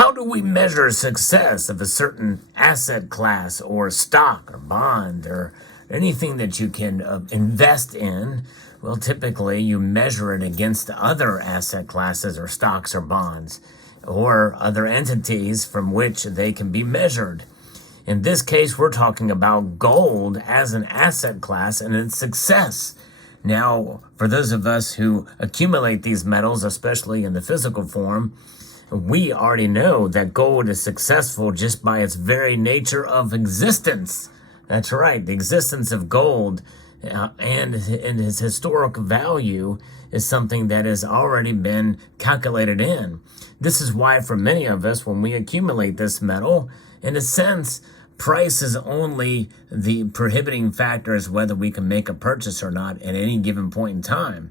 How do we measure success of a certain asset class or stock or bond or anything that you can invest in? Well, typically you measure it against other asset classes or stocks or bonds or other entities from which they can be measured. In this case, we're talking about gold as an asset class and its success. Now, for those of us who accumulate these metals, especially in the physical form, we already know that gold is successful just by its very nature of existence. That's right, the existence of gold and its historic value is something that has already been calculated in. This is why for many of us, when we accumulate this metal, in a sense, price is only the prohibiting factor as whether we can make a purchase or not at any given point in time.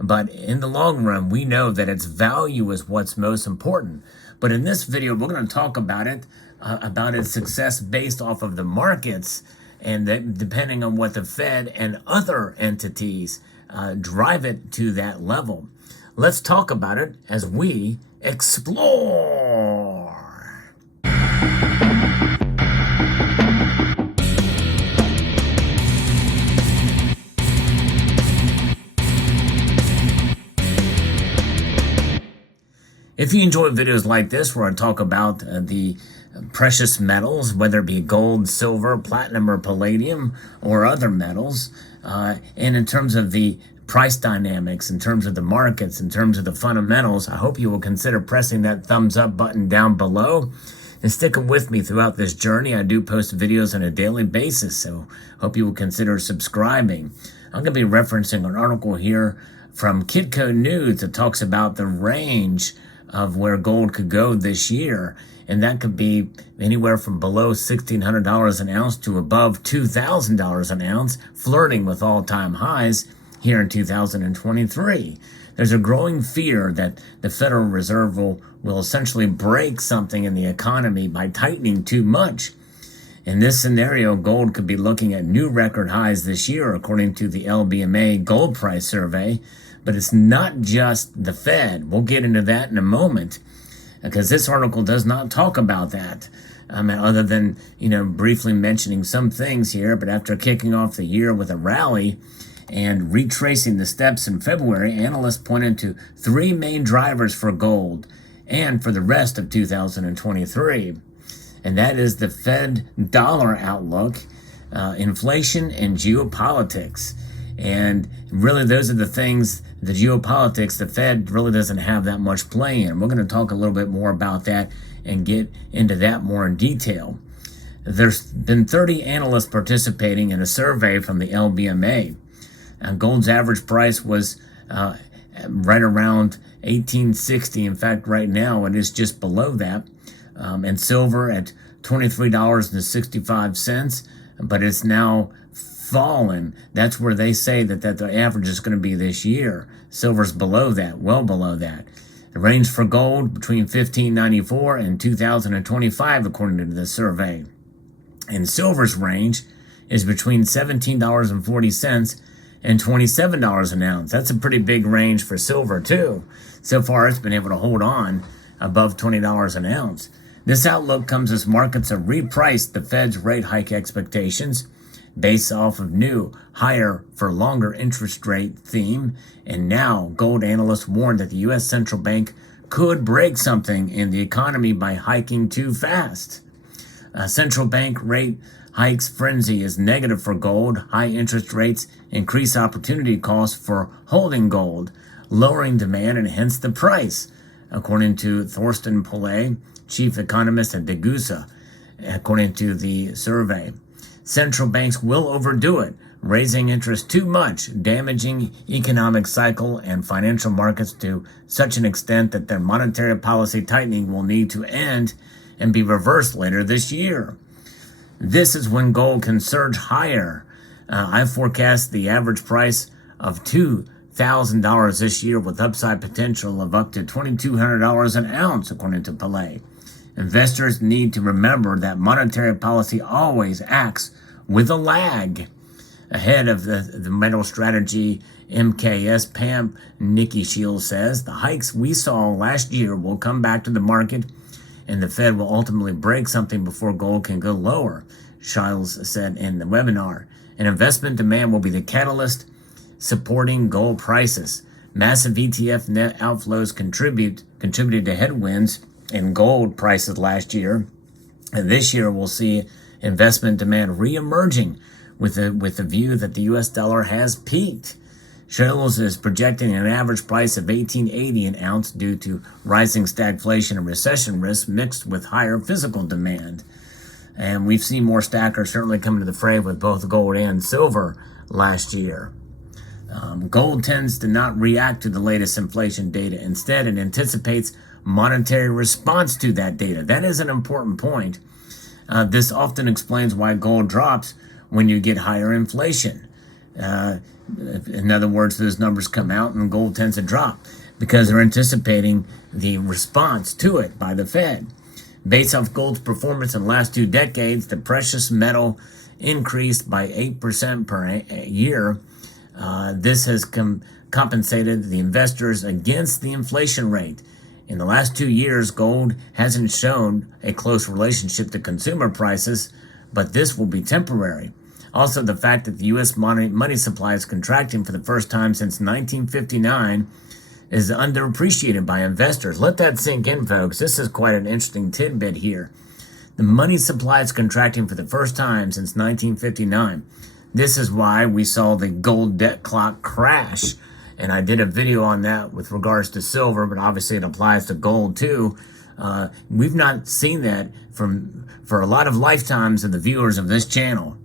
But in the long run, we know that its value is what's most important. But in this video, we're going to talk about it, about its success based off of the markets, and that depending on what the Fed and other entities drive it to that level. Let's talk about it as we explore. If you enjoy videos like this where I talk about the precious metals, whether it be gold, silver, platinum, or palladium, or other metals, and in terms of the price dynamics, in terms of the markets, in terms of the fundamentals, I hope you will consider pressing that thumbs up button down below and sticking with me throughout this journey. I do post videos on a daily basis, so hope you will consider subscribing. I'm going to be referencing an article here from Kitco News that talks about the range of where gold could go this year, and that could be anywhere from below $1,600 an ounce to above $2,000 an ounce, flirting with all-time highs here in 2023. There's a growing fear that the Federal Reserve will essentially break something in the economy by tightening too much. In this scenario, gold could be looking at new record highs this year, according to the LBMA Gold Price Survey. But it's not just the Fed. We'll get into that in a moment, because this article does not talk about that, other than, briefly mentioning some things here. But after kicking off the year with a rally and retracing the steps in February, analysts pointed to three main drivers for gold and for the rest of 2023. And that is the Fed dollar outlook, inflation, and geopolitics. And really, those are the things, the geopolitics, the Fed really doesn't have that much play in. We're going to talk a little bit more about that and get into that more in detail. There's been 30 analysts participating in a survey from the LBMA. Gold's average price was right around $18.60. In fact, right now it is just below that. And silver at $23.65, but it's now fallen. That's where they say that the average is going to be this year. Silver's below that, well below that. The range for gold between $15.94 and $2,025, according to the survey. And silver's range is between $17.40 and $27 an ounce. That's a pretty big range for silver too. So far, it's been able to hold on above $20 an ounce. This outlook comes as markets have repriced the Fed's rate hike expectations based off of new, higher for longer interest rate theme. And now gold analysts warn that the U.S. central bank could break something in the economy by hiking too fast. Central bank rate hikes frenzy is negative for gold. High interest rates increase opportunity costs for holding gold, lowering demand and hence the price, according to Thorsten Polle, chief economist at Degussa, according to the survey. Central banks will overdo it, raising interest too much, damaging economic cycle and financial markets to such an extent that their monetary policy tightening will need to end and be reversed later this year. This is when gold can surge higher. I forecast the average price of $2,000 this year with upside potential of up to $2,200 an ounce, according to Polle. Investors need to remember that monetary policy always acts with a lag. Ahead of the metal strategy MKS PAMP, Nikki Shields says, the hikes we saw last year will come back to the market and the Fed will ultimately break something before gold can go lower, Shiles said in the webinar. And investment demand will be the catalyst supporting gold prices. Massive ETF net outflows contributed to headwinds in gold prices last year. And this year we'll see investment demand re-emerging with the view that the U.S. dollar has peaked. Shiles is projecting an average price of $18.80 an ounce due to rising stagflation and recession risk mixed with higher physical demand. And we've seen more stackers certainly come to the fray with both gold and silver last year. Gold tends to not react to the latest inflation data. Instead, it anticipates monetary response to that data. That is an important point. This often explains why gold drops when you get higher inflation. In other words, those numbers come out and gold tends to drop because they're anticipating the response to it by the Fed. Based off gold's performance in the last 2 decades, the precious metal increased by 8% per year. This has compensated the investors against the inflation rate. In the last 2 years, gold hasn't shown a close relationship to consumer prices, but this will be temporary. Also, the fact that the U.S. money supply is contracting for the first time since 1959 is underappreciated by investors. Let that sink in, folks. This is quite an interesting tidbit here. The money supply is contracting for the first time since 1959. This is why we saw the gold debt clock crash. And I did a video on that with regards to silver, but obviously it applies to gold too. We've not seen that for a lot of lifetimes of the viewers of this channel.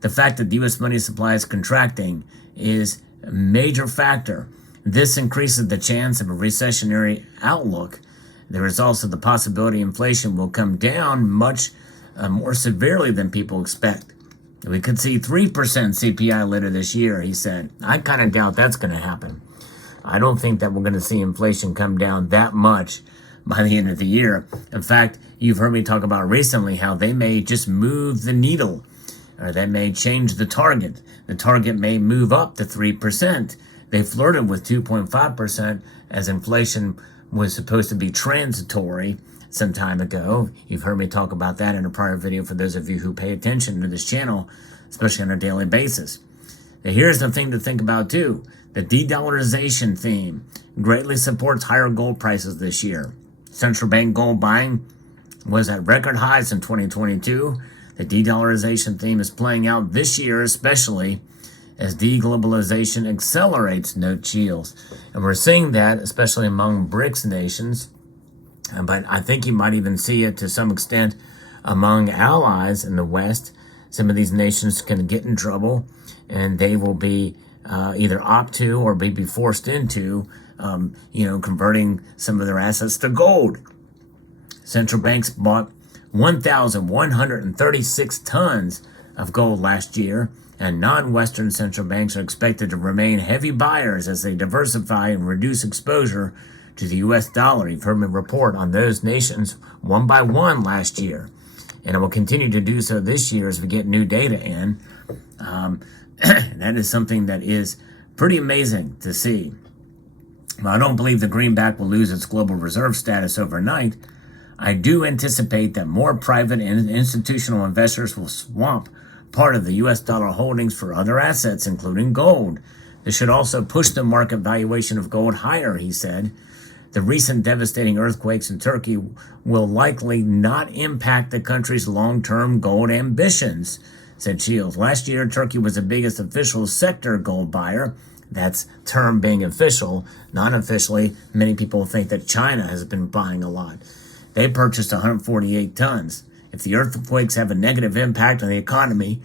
The fact that the U.S. money supply is contracting is a major factor. This increases the chance of a recessionary outlook. There is also the possibility inflation will come down much more severely than people expect. We could see 3% CPI later this year, he said. I kind of doubt that's going to happen. I don't think that we're going to see inflation come down that much by the end of the year. In fact, you've heard me talk about recently how they may just move the needle, or they may change the target. The target may move up to 3%. They flirted with 2.5% as inflation was supposed to be transitory some time ago. You've heard me talk about that in a prior video for those of you who pay attention to this channel, especially on a daily basis. Now, here's the thing to think about too. The de-dollarization theme greatly supports higher gold prices this year. Central bank gold buying was at record highs in 2022. The de-dollarization theme is playing out this year, especially as deglobalization accelerates note yields. And we're seeing that especially among BRICS nations, but I think you might even see it to some extent among allies in the West. Some of these nations can get in trouble, and they will be either opt to or be forced into, converting some of their assets to gold. Central banks bought 1,136 tons of gold last year, and non-Western central banks are expected to remain heavy buyers as they diversify and reduce exposure to the U.S. dollar. You've heard me report on those nations one by one last year, and it will continue to do so this year as we get new data in. That is something that is pretty amazing to see. While I don't believe the greenback will lose its global reserve status overnight, I do anticipate that more private and institutional investors will swamp part of the U.S. dollar holdings for other assets, including gold. This should also push the market valuation of gold higher, he said. The recent devastating earthquakes in Turkey will likely not impact the country's long-term gold ambitions, said Shields. Last year, Turkey was the biggest official sector gold buyer. That's term being official. Non-officially, many people think that China has been buying a lot. They purchased 148 tons. If the earthquakes have a negative impact on the economy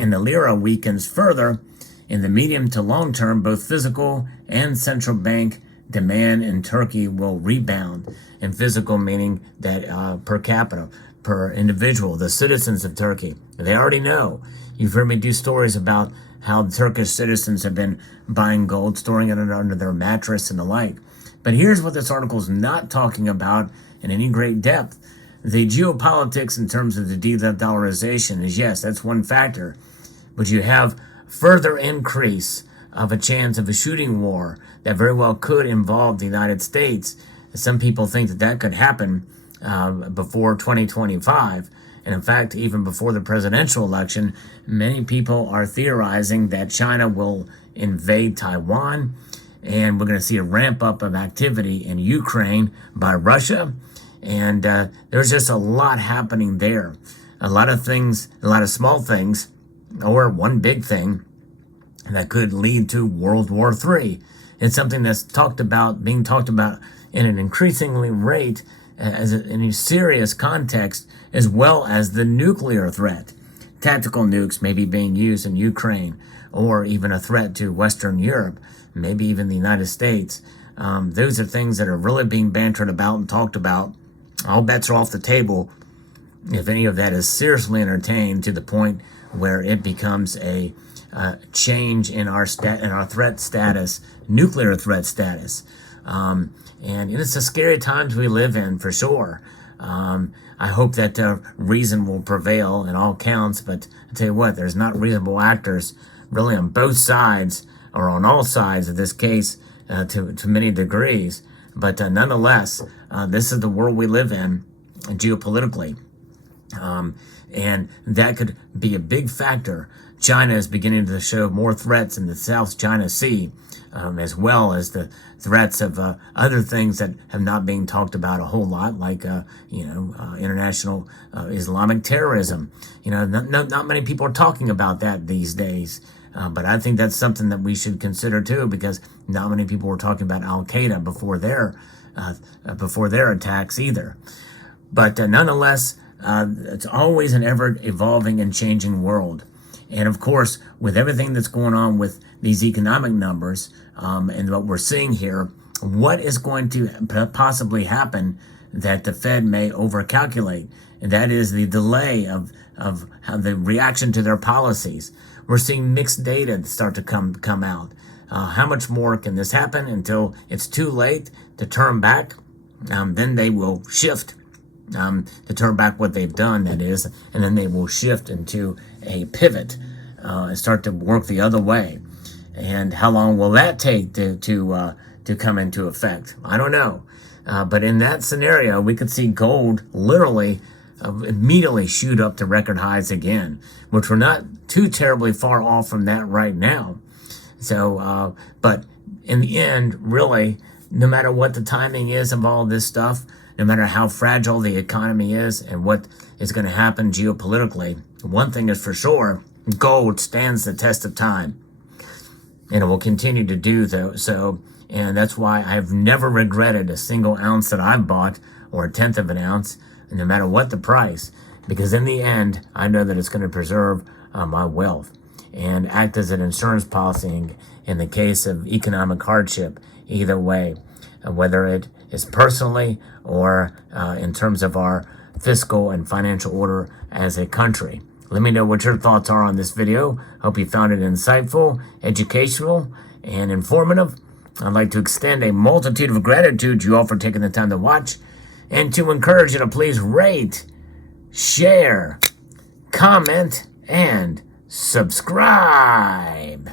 and the lira weakens further, in the medium to long term, both physical and central bank demand in Turkey will rebound. And physical meaning that per capita, per individual, the citizens of Turkey. They already know. You've heard me do stories about how the Turkish citizens have been buying gold, storing it under their mattress and the like. But here's what this article is not talking about in any great depth. The geopolitics in terms of the de-dollarization is, yes, that's one factor. But you have further increase of a chance of a shooting war that very well could involve the United States Some people think that that could happen before 2025. And in fact, even before the presidential election, many people are theorizing that China will invade Taiwan, and we're going to see a ramp up of activity in Ukraine by Russia. And there's just a lot happening there. A lot of things, a lot of small things, or one big thing that could lead to World War III. It's something that's being talked about in an increasingly rate in a serious context, as well as the nuclear threat. Tactical nukes may be being used in Ukraine, or even a threat to Western Europe, maybe even the United States. Those are things that are really being bantered about and talked about. All bets are off the table if any of that is seriously entertained to the point where it becomes a change in our threat status, nuclear threat status. And it's a scary times we live in, for sure. I hope that reason will prevail in all counts, but I tell you what, there's not reasonable actors really on both sides, or on all sides of this case, to many degrees. But nonetheless, this is the world we live in geopolitically. And that could be a big factor. China is beginning to show more threats in the South China Sea, as well as the threats of other things that have not been talked about a whole lot, like international Islamic terrorism. Not many people are talking about that these days. But I think that's something that we should consider too, because not many people were talking about Al Qaeda before their attacks either. But nonetheless, it's always an ever-evolving and changing world. And of course, with everything that's going on with these economic numbers and what we're seeing here, what is going to possibly happen that the Fed may overcalculate? And that is the delay of how the reaction to their policies. We're seeing mixed data start to come out. How much more can this happen until it's too late to turn back? Then they will shift to turn back what they've done, that is, and then they will shift into a pivot and start to work the other way. And how long will that take to come into effect? I don't know. But in that scenario, we could see gold literally immediately shoot up to record highs again, which we're not too terribly far off from that right now. So, but in the end, really, no matter what the timing is of all this stuff, no matter how fragile the economy is and what is going to happen geopolitically, one thing is for sure, gold stands the test of time. And it will continue to do so. And that's why I've never regretted a single ounce that I've bought, or a tenth of an ounce, no matter what the price. Because in the end, I know that it's going to preserve my wealth and act as an insurance policy in the case of economic hardship, either way, whether it is personally or in terms of our fiscal and financial order as a country. Let me know what your thoughts are on this video. Hope you found it insightful, educational, and informative. I'd like to extend a multitude of gratitude to you all for taking the time to watch, and to encourage you to please rate, share, comment, and subscribe.